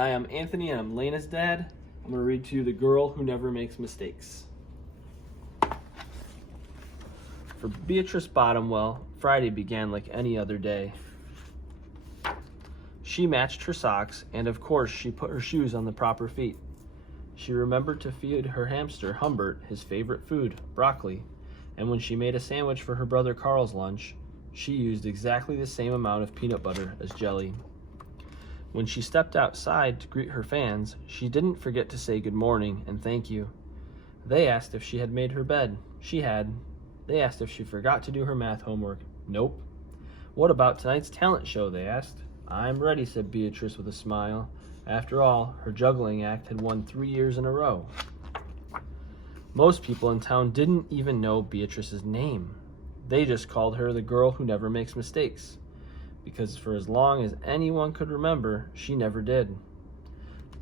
Hi, I'm Anthony and I'm Lena's dad. I'm going to read to you The Girl Who Never Makes Mistakes. For Beatrice Bottomwell, Friday began like any other day. She matched her socks, and of course she put her shoes on the proper feet. She remembered to feed her hamster Humbert his favorite food, broccoli, and when she made a sandwich for her brother Carl's lunch, she used exactly the same amount of peanut butter as jelly. When she stepped outside to greet her fans, she didn't forget to say good morning and thank you. They asked if she had made her bed. She had. They asked if she forgot to do her math homework. Nope. What about tonight's talent show, they asked. I'm ready, said Beatrice with a smile. After all, her juggling act had won 3 years in a row. Most people in town didn't even know Beatrice's name. They just called her the girl who never makes mistakes, because for as long as anyone could remember, she never did.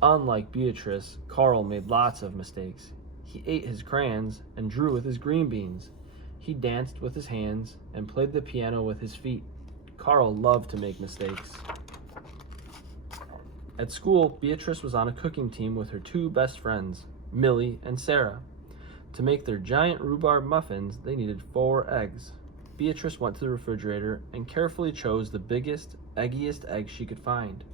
Unlike Beatrice, Carl made lots of mistakes. He ate his crayons and drew with his green beans. He danced with his hands and played the piano with his feet. Carl loved to make mistakes. At school, Beatrice was on a cooking team with her 2 best friends, Millie and Sarah. To make their giant rhubarb muffins, they needed 4 eggs. Beatrice went to the refrigerator and carefully chose the biggest, eggiest egg she could find.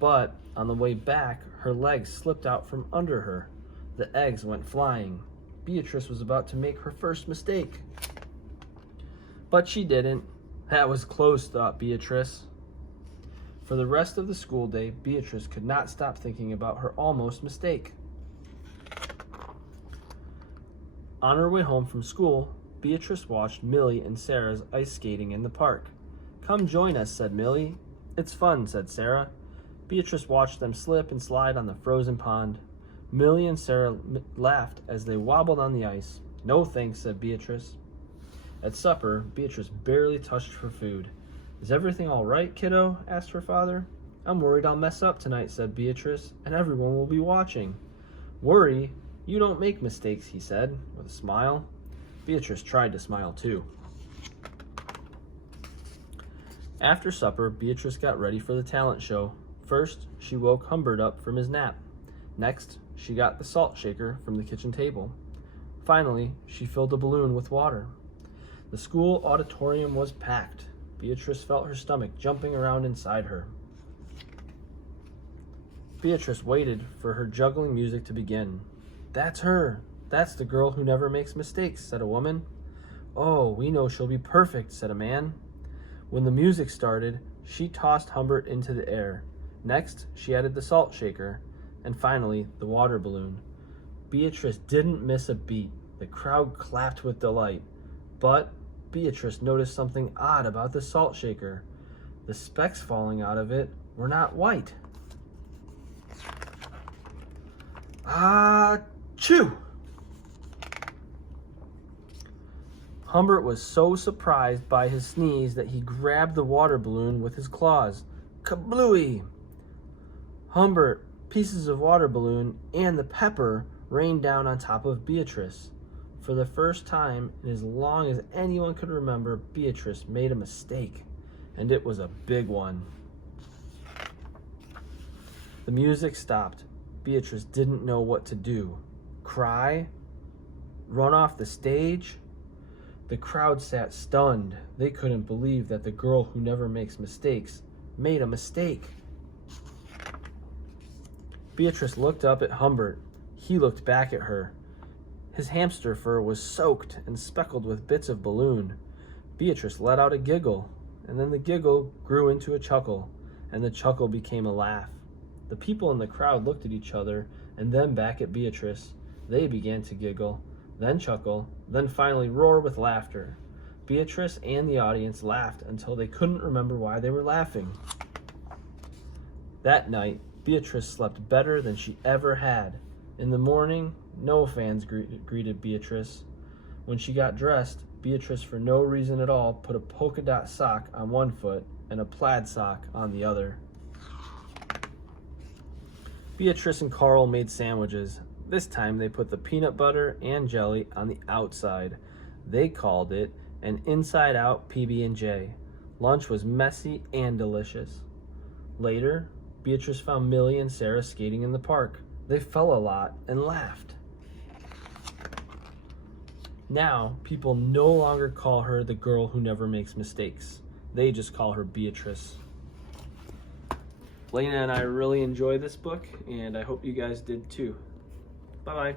But on the way back, her legs slipped out from under her. The eggs went flying. Beatrice was about to make her first mistake. But she didn't. That was close, thought Beatrice. For the rest of the school day, Beatrice could not stop thinking about her almost mistake. On her way home from school, Beatrice watched Millie and Sarah's ice skating in the park. Come join us, said Millie. It's fun, said Sarah. Beatrice watched them slip and slide on the frozen pond. Millie and Sarah laughed as they wobbled on the ice. No thanks, said Beatrice. At supper, Beatrice barely touched her food. Is everything all right, kiddo? Asked her father. I'm worried I'll mess up tonight, said Beatrice, and everyone will be watching. Worry? You don't make mistakes, he said, with a smile. Beatrice tried to smile too. After supper, Beatrice got ready for the talent show. First, she woke Humbert up from his nap. Next, she got the salt shaker from the kitchen table. Finally, she filled a balloon with water. The school auditorium was packed. Beatrice felt her stomach jumping around inside her. Beatrice waited for her juggling music to begin. That's her. That's the girl who never makes mistakes, said a woman. Oh, we know she'll be perfect, said a man. When the music started, she tossed Humbert into the air. Next, she added the salt shaker, and finally, the water balloon. Beatrice didn't miss a beat. The crowd clapped with delight. But Beatrice noticed something odd about the salt shaker. The specks falling out of it were not white. Achoo! Humbert was so surprised by his sneeze that he grabbed the water balloon with his claws. Kablooey! Humbert, pieces of water balloon, and the pepper rained down on top of Beatrice. For the first time in as long as anyone could remember, Beatrice made a mistake, and it was a big one. The music stopped. Beatrice didn't know what to do. Cry? Run off the stage? The crowd sat stunned. They couldn't believe that the girl who never makes mistakes made a mistake. Beatrice looked up at Humbert. He looked back at her. His hamster fur was soaked and speckled with bits of balloon. Beatrice let out a giggle, and then the giggle grew into a chuckle, and the chuckle became a laugh. The people in the crowd looked at each other and then back at Beatrice. They began to giggle, then chuckle, then finally roar with laughter. Beatrice and the audience laughed until they couldn't remember why they were laughing. That night, Beatrice slept better than she ever had. In the morning, no fans greeted Beatrice. When she got dressed, Beatrice, for no reason at all, put a polka dot sock on one foot and a plaid sock on the other. Beatrice and Carl made sandwiches. This time they put the peanut butter and jelly on the outside. They called it an inside-out PB&J. Lunch was messy and delicious. Later, Beatrice found Millie and Sarah skating in the park. They fell a lot and laughed. Now, people no longer call her the girl who never makes mistakes. They just call her Beatrice. Lena and I really enjoy this book, and I hope you guys did too. Bye-bye.